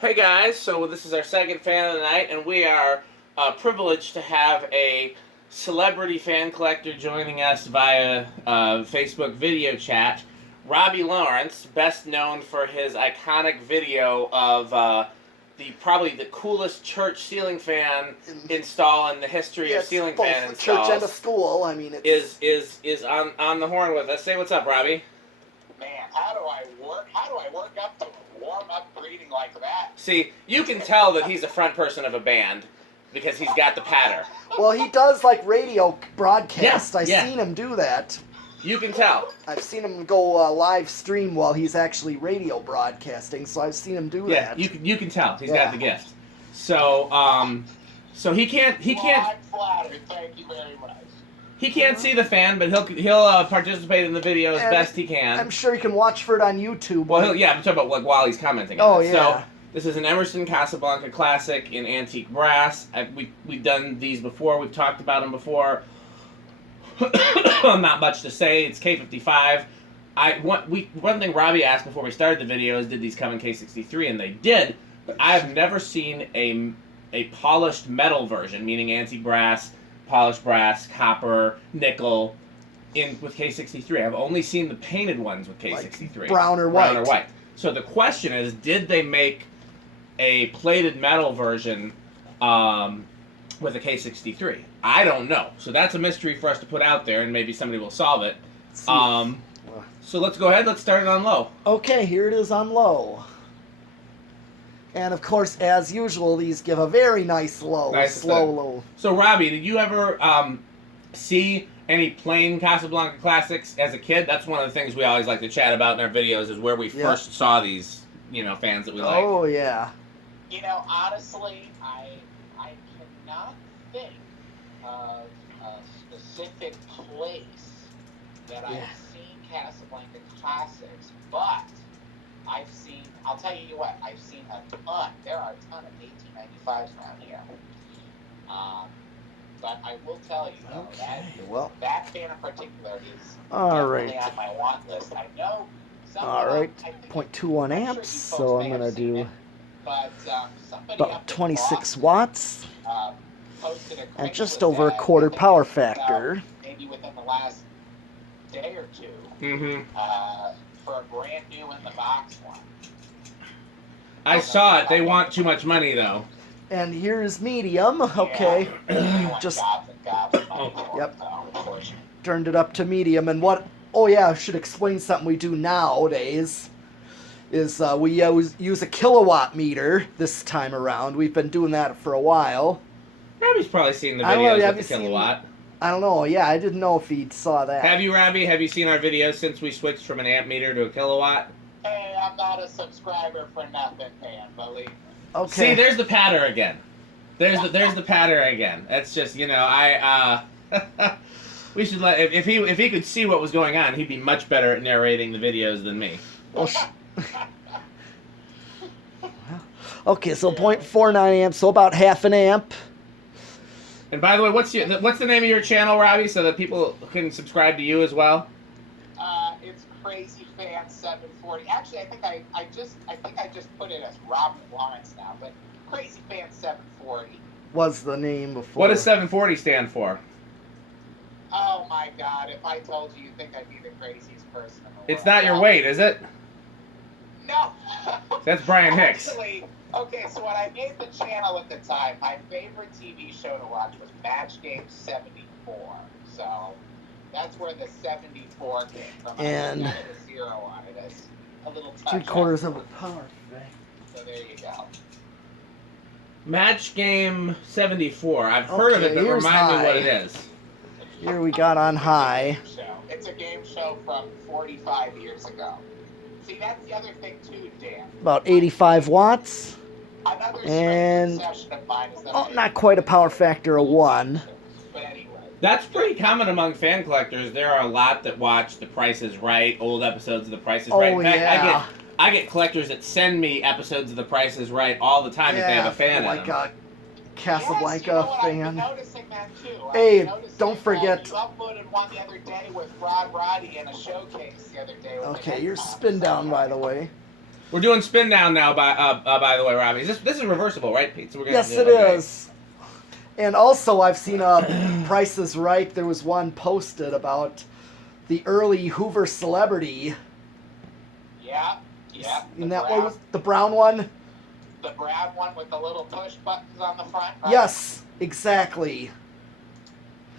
Hey guys, so this is our second fan of the night, and we are privileged to have a celebrity fan collector joining us via Facebook video chat. Robbie Lawrence, best known for his iconic video of probably the coolest church ceiling fan install in the history of ceiling fan installs. Church and a school. I mean, it's... is on the horn with us. Say what's up, Robbie. Man, how do I work up to a warm-up greeting like that? See, you can tell that he's a front person of a band because he's got the patter. Well, he does like radio broadcasts. Yeah, I've seen him do that. You can tell. I've seen him go live stream while he's actually radio broadcasting, so I've seen him do that. Yeah, you can tell. He's got the gift. So so he can't. Well, I'm flattered. Thank you very much. He can't see the fan, but he'll participate in the video as best he can. I'm sure he can watch for it on YouTube. Well, I'm talking about like while he's commenting on it. Yeah. So this is an Emerson Casablanca Classic in antique brass. We've done these before. We've talked about them before. Not much to say. It's K55. One thing Robbie asked before we started the video is, did these come in K63? And they did. But I have never seen a polished metal version, meaning antique brass, polished brass, copper, nickel, with K63. I've only seen the painted ones with K63. Like brown or white. So the question is, did they make a plated metal version with a K63? I don't know. So that's a mystery for us to put out there, and maybe somebody will solve it. So let's go ahead. Let's start it on low. Okay, here it is on low. And of course, as usual, these give a very nice low, slow low. So Robbie, did you ever see any plain Casablanca Classics as a kid? That's one of the things we always like to chat about in our videos, is where we first saw these, fans that we like. Oh yeah. Honestly, I cannot think of a specific place that I've seen Casablanca Classics, but I'll tell you what, I've seen a ton. There are a ton of 1895s around here. But I will tell you, that fan in particular is definitely on my want list. I know some All right, 0.21 amps, so I'm going to do about 26 watts and just over a quarter power factor. Maybe within the last day or two. For a brand new in the box one. I saw it. They want too much money though. And here's medium. Okay. Just turned it up to medium. And what? Oh yeah, I should explain something we do nowadays. Is we use a kilowatt meter this time around. We've been doing that for a while. Robbie's probably seen the videos with the kilowatt. I don't know. Yeah, I didn't know if he saw that. Have you, Robbie? Have you seen our videos since we switched from an amp meter to a kilowatt? Hey, I'm not a subscriber for nothing, man. Believe me. Okay. See, there's the patter again. There's the patter again. That's just we should let if he could see what was going on, he'd be much better at narrating the videos than me. Okay, so 0.49 amps, so about half an amp. And by the way, what's the name of your channel, Robbie, so that people can subscribe to you as well? It's Crazy Fan 740. Actually, I think I just put it as Robbie Lawrence now, but Crazy Fan 740 was the name before. What does 740 stand for? Oh my God! If I told you, you'd think I'd be the craziest person in the world. It's not your weight, is it? No. That's Brian Hicks. Actually, okay, so when I made the channel at the time, my favorite TV show to watch was Match Game 74. So that's where the 74 came from. And I got a 0 on it as a little touch. 3/4 of a power. So there you go. Match Game 74. I've heard of it, but remind me what it is. Here we got on high. It's a game show from 45 years ago. See, that's the other thing too, Dan. About 85 watts. Another and obsession of mine is that not quite a power factor of 1. But anyway. That's pretty common among fan collectors. There are a lot that watch The Price is Right, old episodes of The Price is Right. In fact, I get collectors that send me episodes of The Price is Right all the time if they have a fan like of them. Casablanca fan. I've been noticing that too. Hey, don't forget. You uploaded one the other day with Roddy in a showcase the other day. Okay, you're spin down, by the way. We're doing spin down now. By the way, Robbie, this is reversible, right, Pete? So we're gonna Yes, it is. And also, I've seen Price is Right. There was one posted about the early Hoover Celebrity. Yeah, yeah. And that one was the brown one? The brown one with the little push buttons on the front, right? Yes, exactly.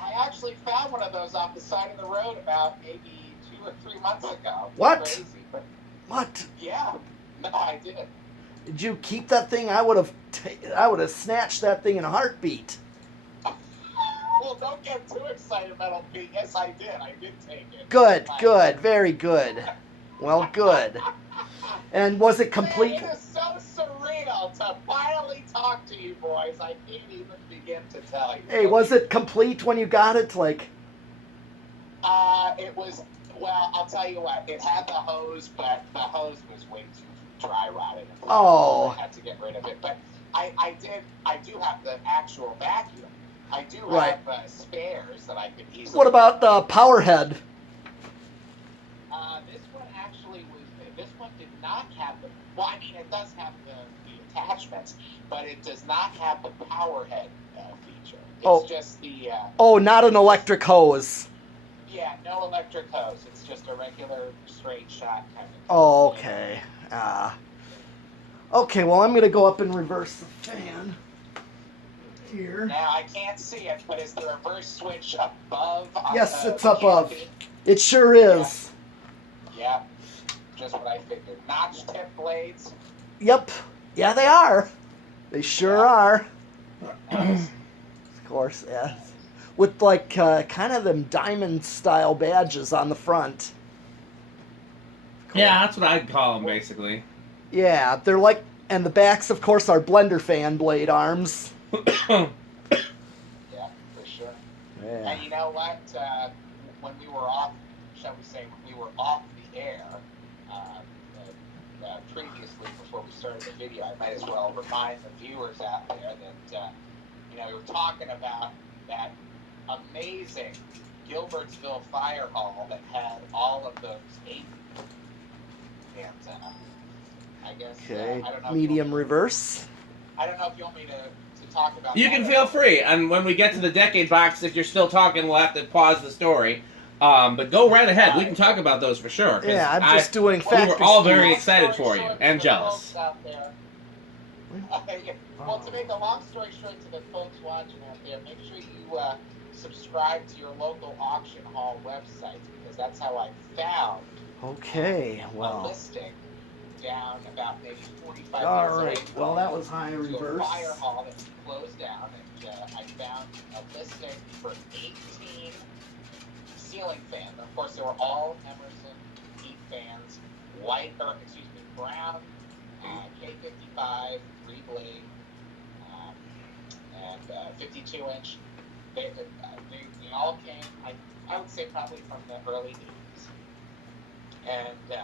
I actually found one of those off the side of the road about maybe 2 or 3 months ago. What? Crazy, but What? yeah. No, I didn't. Did you keep that thing? I would have snatched that thing in a heartbeat. Well, don't get too excited about it. Yes, I did. I did take it. Good, good, very good. Well, good. And was it complete? Man, it is so surreal to finally talk to you boys. I can't even begin to tell you. Hey, was it complete when you got it? Like, it was. Well, I'll tell you what. It had the hose, but the hose was way too dry rotted. Oh. I had to get rid of it. But I do have the actual vacuum. I do Right. have spares that I could easily. what about the power head? This one actually was. This one did not have the. Well, I mean, it does have the attachments, but it does not have the power head feature. It's just the. Oh, not an electric hose. Yeah, no electric hose. It's just a regular straight shot kind of. Oh, okay. Okay, well, I'm going to go up and reverse the fan. Here. Now, I can't see it, but is the reverse switch above? Yes, the it's above. canopy? It sure is. Yeah, just what I figured. Notch tip blades. Yep. Yeah, they are. They sure are. Of course, yeah. With, like, kind of them diamond-style badges on the front. Cool. Yeah, that's what I'd call them, basically. Yeah, they're like... And the backs, of course, are blender fan blade arms. Yeah, for sure. Yeah. And you know what? When we were off, shall we say, when we were off the air, previously, before we started the video, I might as well remind the viewers out there that, we were talking about that amazing Gilbertsville fire hall that had all of those 8 and I guess Okay, I don't know medium reverse. I don't know if you want me to talk about You can feel free, and when we get to the decade box, if you're still talking, we'll have to pause the story. But go right ahead. We can talk about those for sure. Yeah, I'm just doing factory. We were all very Long excited story for you short, and to the jealous. folks out there. Well, to make a long story short to the folks watching out there, make sure you subscribe to your local auction hall website, because that's how I found Okay, a well. listing down about maybe 45 All years right, ago well, that was high to a reverse. fire hall that closed down, and I found a listing for 18 ceiling fans. Of course, they were all Emerson heat fans, brown, K55, 3-blade, and 52-inch. They all came, I would say, probably from the early 80s. And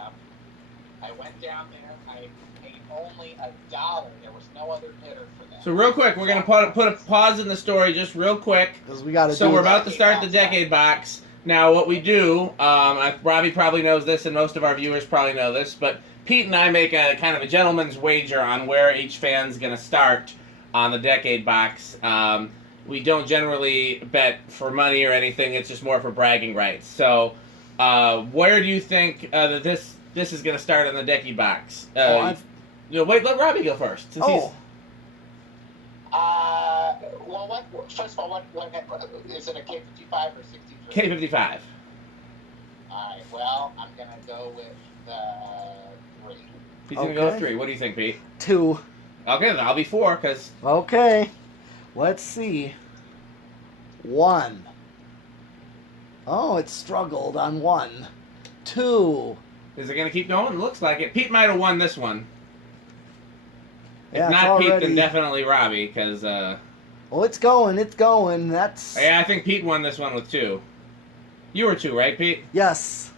I went down there. I paid only $1. There was no other bidder for that. So real quick, we're going to put a pause in the story just real quick. Because we got to So do we're that. about to start the decade box. Now, what we do, Robbie probably knows this, and most of our viewers probably know this, but Pete and I make a kind of a gentleman's wager on where each fan's going to start on the decade box. We don't generally bet for money or anything. It's just more for bragging rights. So, where do you think that this is going to start on the decade box? Wait, let Robbie go first. Since he's... Well, first of all, what is it, a K55 or 63? K55. Alright, well, I'm going to go with 3. He's going to go with 3. What do you think, Pete? 2. Okay, then I'll be 4, because... Okay. Let's see. 1. Oh, it struggled on 1. 2. Is it going to keep going? Looks like it. Pete might have won this one. If Yeah, not Pete, then definitely Robbie, because... Oh, it's going, it's going. That's... Yeah, I think Pete won this one with 2. You were 2, right, Pete? Yes.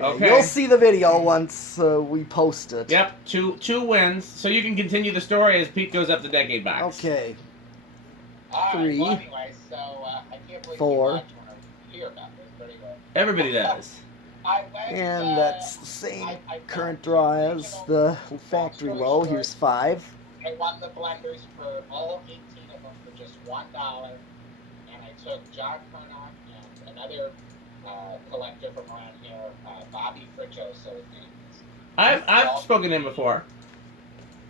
Okay. You'll see the video once we post it. Yep, two wins. So you can continue the story as Pete goes up the decade box. Okay. Alright, 3. well, anyway, so I can't believe 4. you want to hear about this, but anyway. Everybody does. I went, And that's the same I current got draw two as original the factory Fox low. Rose Here's shorts. 5. I won the blenders for all 18 of them for just $1, and I took John Kernock and another collector from around here, Bobby Friccioso. I've spoken to him before.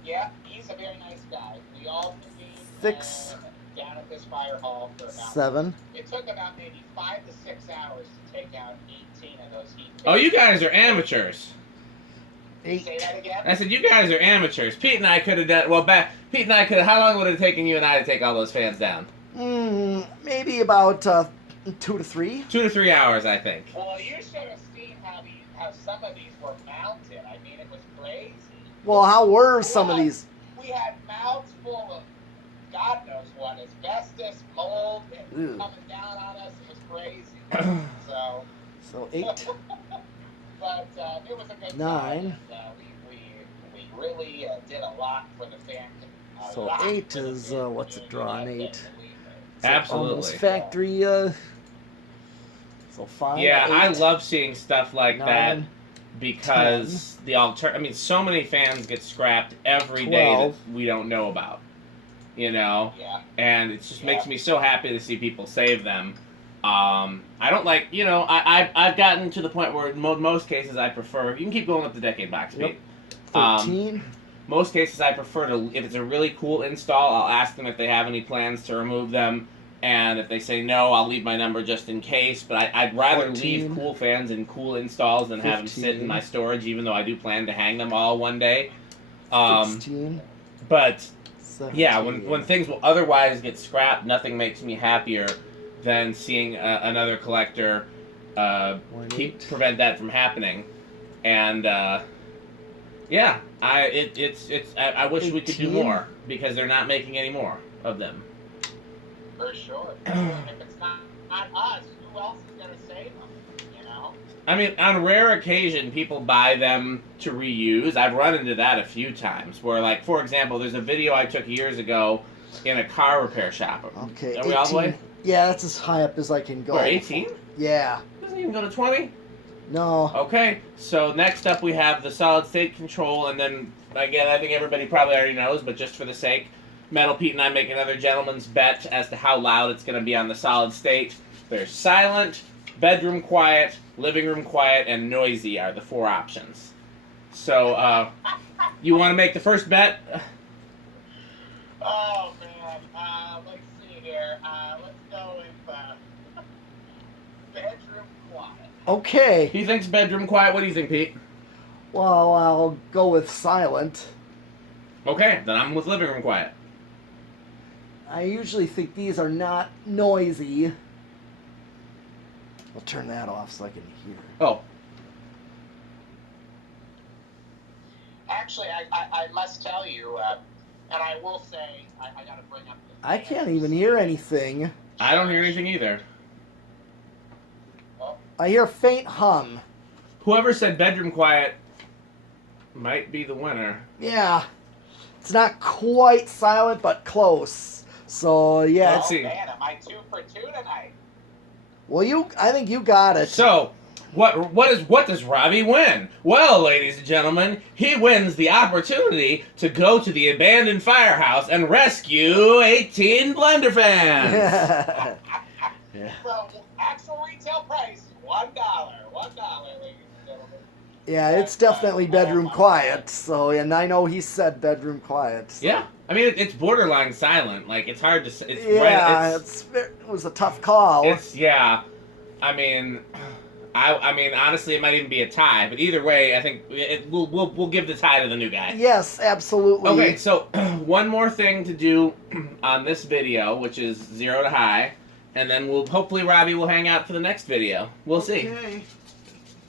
Yeah, he's a very nice guy. We all convened 6. down at this fire hall for about 7. It took about maybe 5 to 6 hours to take out 18 of those heat. Oh, you guys are amateurs. 8. Say that again? I said you guys are amateurs. Pete and I could have done Pete and I could. How long would it have taken you and I to take all those fans down? Maybe about 2 to 3. 2 to 3 hours, I think. Well, you should have seen how some of these were mounted. I mean, it was crazy. Well, how were some of these? We had mouths full of God knows what, asbestos, mold, and Ew. coming down on us. It was crazy. So 8. But it was a good 9. time. We really did a lot for the fan. So 8 is what's it draw an 8? So Absolutely. almost factory. So 5. Yeah, 8, I love seeing stuff like 9, that because I mean, so many fans get scrapped every day 12. that we don't know about. You know, Yeah. and it just makes me so happy to see people save them. I don't like, you know, I've gotten to the point where in most cases I prefer. You can keep going up the decade box, Pete. 13. Most cases I prefer to, if it's a really cool install, I'll ask them if they have any plans to remove them, and if they say no, I'll leave my number just in case. But I'd rather 14. leave cool fans in cool installs than have them sit 15. in my storage, even though I do plan to hang them all one day. 16. But 17. yeah, when things will otherwise get scrapped, nothing makes me happier than seeing another collector prevent that from happening. And yeah, I wish we could do 18. more because they're not making any more of them. For sure. If it's not us, who else is going to save them? You know? I mean, on rare occasion, people buy them to reuse. I've run into that a few times where, like, for example, there's a video I took years ago in a car repair shop. Okay. Are we all the way? Yeah, that's as high up as I can go. Or 18? Yeah. Doesn't even go to 20? No. Okay, so next up we have the solid state control, and then, again, I think everybody probably already knows, but just for the sake, Metal Pete and I make another gentleman's bet as to how loud it's going to be on the solid state. There's silent, bedroom quiet, living room quiet, and noisy are the 4 options. So, you want to make the first bet? Oh, man. Let's see here. Let's go with bedroom quiet. Okay. He thinks bedroom quiet. What do you think, Pete? Well, I'll go with silent. Okay, then I'm with living room quiet. I usually think these are not noisy. I'll turn that off so I can hear. Oh, Actually, I must tell you, and I will say, I got to bring up the I can't even hear anything. I don't hear anything either. I hear a faint hum. Whoever said bedroom quiet might be the winner. Yeah. It's not quite silent, but close. So, yeah. Let's see. Man, am I 2 for 2 tonight? Well, I think you got it. So, what does Robbie win? Well, ladies and gentlemen, he wins the opportunity to go to the abandoned firehouse and rescue 18 blender fans. Yeah. So, actual retail price, $1. $1, ladies and gentlemen. Yeah, it's definitely bedroom quiet. So, and I know he said bedroom quiet. So. Yeah, I mean it's borderline silent. Like it's hard to say. It's Yeah, right, it was a tough call. It's yeah. I mean, honestly, it might even be a tie. But either way, I think we'll give the tie to the new guy. Yes, absolutely. Okay, so one more thing to do on this video, which is 0 to high, and then hopefully Robbie will hang out for the next video. We'll see.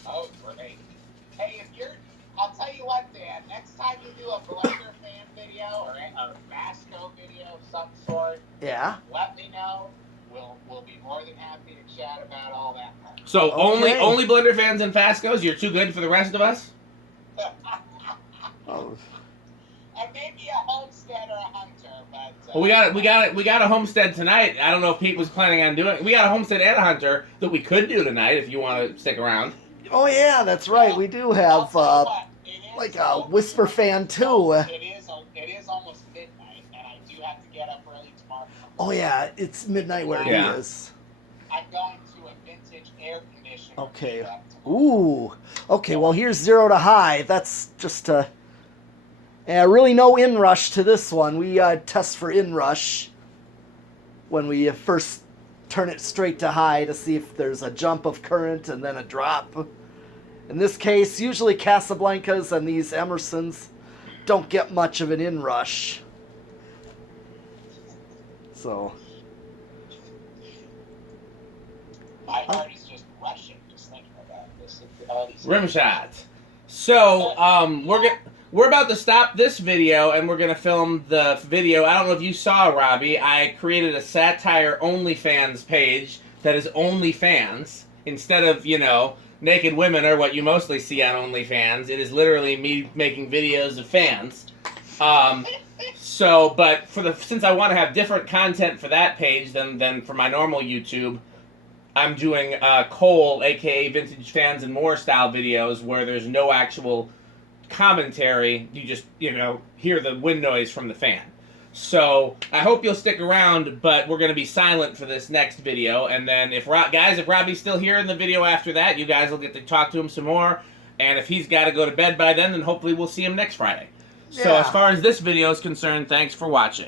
Oh, great. Hey, I'll tell you what, Dan, next time you do a blender fan video or a Vasco video of some sort, Yeah. let me know. We'll be more than happy to chat about all that. So Okay. only blender fans and Fascos. You're too good for the rest of us. Oh. And maybe a homestead or a hunter, but Well, we got a homestead tonight. I don't know if Pete was planning on doing. We got a homestead and a hunter that we could do tonight if you want to stick around. Oh yeah, that's right. We do have like a whisper fan too. It is almost midnight, and I do have to get up early tomorrow. Oh yeah, it's midnight where Yeah. he is. I'm going to a vintage air conditioner. Okay. meetup tomorrow. Ooh. Okay, well here's 0 to high. That's just really no inrush to this one. We test for inrush when we first turn it straight to high to see if there's a jump of current and then a drop. In this case, usually Casablancas and these Emersons don't get much of an inrush. So. My heart is just rushing just thinking about this. Rim shot. So, we're about to stop this video, and we're gonna film the video. I don't know if you saw, Robbie. I created a satire OnlyFans page that is OnlyFans instead of naked women are what you mostly see on OnlyFans. It is literally me making videos of fans. But since I want to have different content for that page than for my normal YouTube, I'm doing Cole, aka Vintage Fans and More style videos where there's no actual commentary. You just hear the wind noise from the fan. So I hope you'll stick around, but we're going to be silent for this next video. And then if Robbie's still here in the video after that, you guys will get to talk to him some more. And if he's got to go to bed by then hopefully we'll see him next Friday. So Yeah. as far as this video is concerned, thanks for watching.